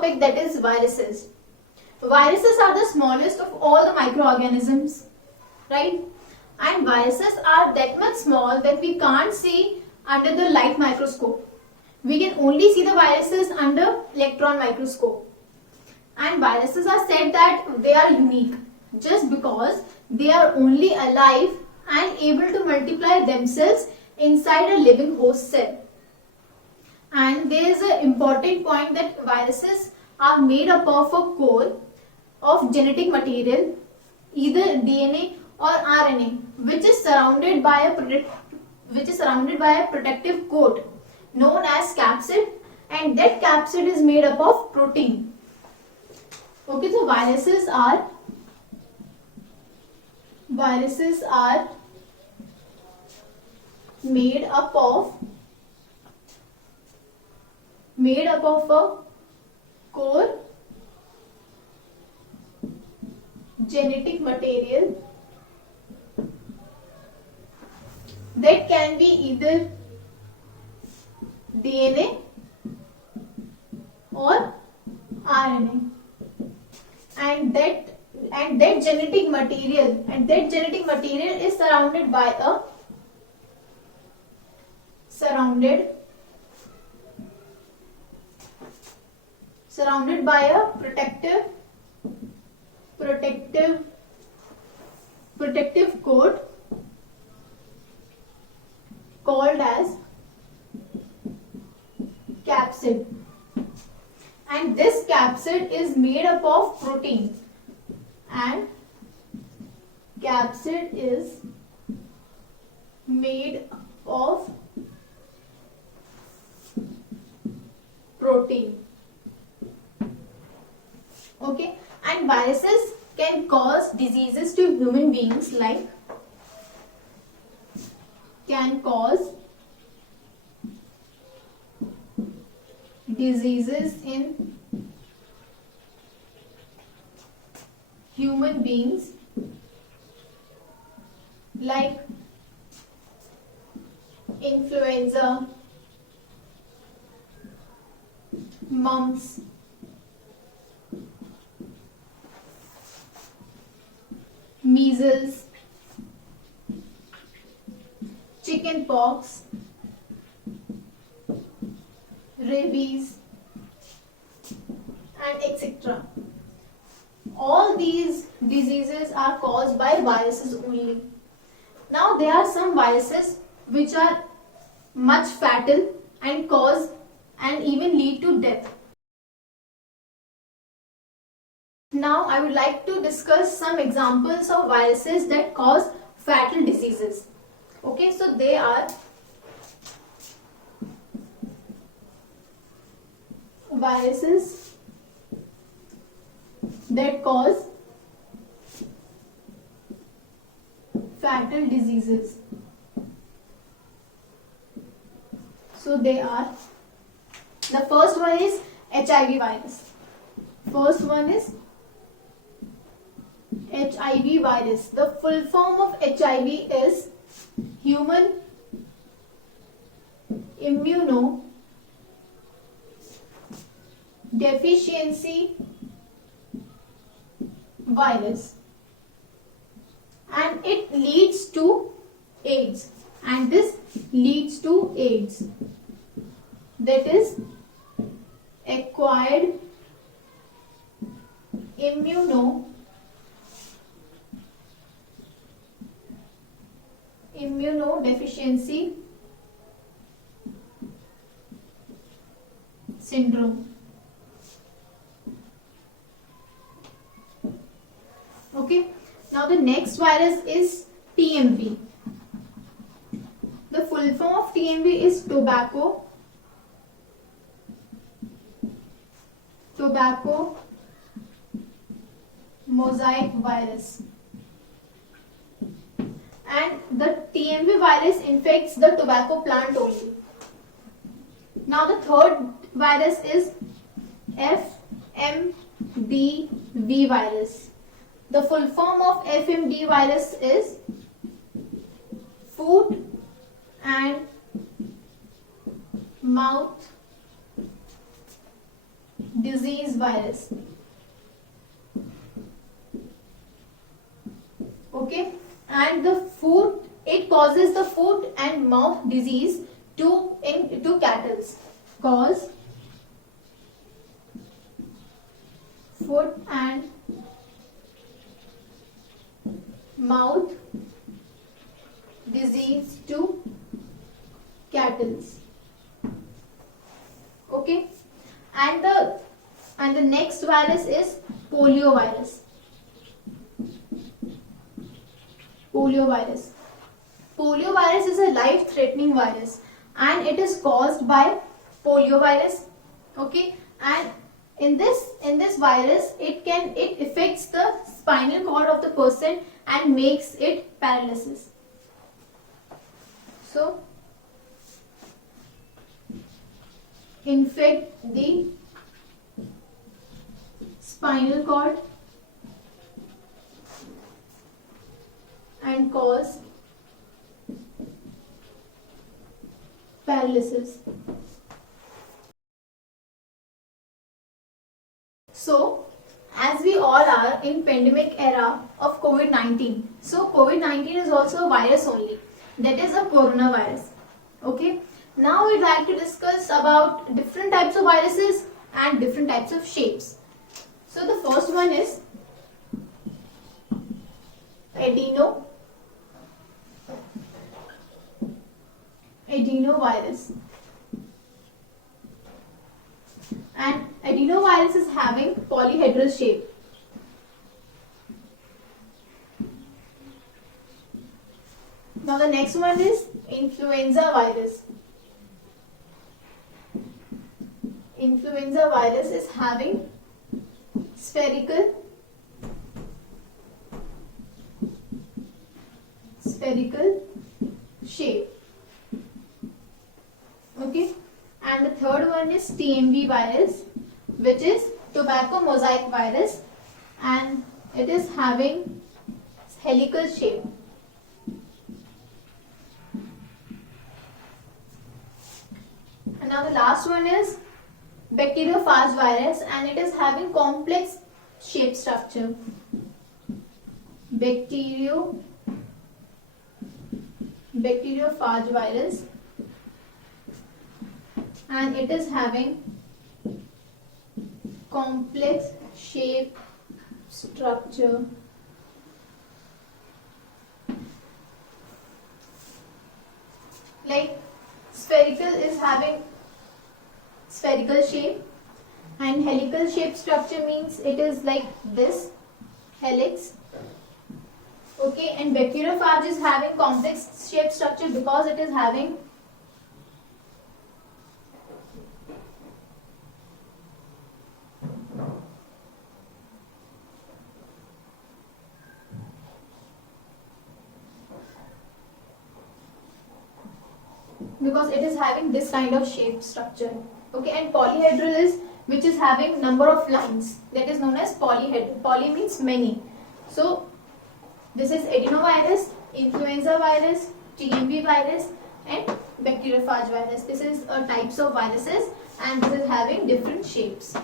topic, that is viruses. Viruses are the smallest of all the microorganisms, right? And viruses are that much small that we can't see under the light microscope. We can only see the viruses under electron microscope. And viruses are said that they are unique just because they are only alive and able to multiply themselves inside a living host cell. And there is an important point that viruses are made up of a core of genetic material, either DNA or RNA, which is surrounded by a protective coat known as capsid, and that capsid is made up of protein. Okay, so viruses are made up of a core genetic material that can be either DNA or RNA, and that genetic material is surrounded by a protective coat called as capsid, and this capsid is made up of protein, and capsid is made of protein. Okay, and viruses can cause diseases to human beings, like can cause diseases in human beings like influenza, mumps, measles, chicken pox, rabies, and etc. All these diseases are caused by viruses only. Now there are some viruses which are much fatal and cause and even lead to death. Now I would like to discuss some examples of viruses that cause fatal diseases. Okay, so they are viruses that cause fatal diseases. So they are, the first one is HIV virus. First one is HIV virus. The full form of HIV is human immunodeficiency virus, and it leads to AIDS, and this leads to AIDS, that is acquired immunodeficiency syndrome. Okay, now the next virus is TMV. The full form of TMV is tobacco mosaic virus, and the TMV virus infects the tobacco plant only. Now the third virus is FMDV virus. The full form of FMD virus is foot and mouth disease virus. Okay, and it causes the foot and mouth disease to cattle. Cause foot and mouth disease to cattle. Okay, and the next virus is polio virus. Polio virus. Polio virus is a life-threatening virus, and it is caused by polio virus. Okay, and in this virus, it affects the spinal cord of the person and makes it paralysis. So, infect the spinal cord and cause paralysis. So, as we all are in pandemic era of COVID-19, so COVID-19 is also a virus only, that is a coronavirus. Okay, now we'd like to discuss about different types of viruses and different types of shapes. So the first one is adenovirus. And adenovirus is having polyhedral shape. Now the next one is influenza virus. Influenza virus is having spherical shape. Okay, and the third one is TMV virus, which is tobacco mosaic virus, and it is having helical shape. And now the last one is bacteriophage virus, and it is having complex shape structure. Bacteriophage virus, and it is having complex shape structure. Like spherical is having spherical shape, and helical shape structure means it is like this, helix. Okay, and bacteriophage is having complex shape structure because it is having this kind of shape structure. Okay, and polyhedral is which is having number of lines, that is known as polyhedral. Poly means many. So this is adenovirus, influenza virus, TMV virus, and bacteriophage virus. This is types of viruses, and this is having different shapes.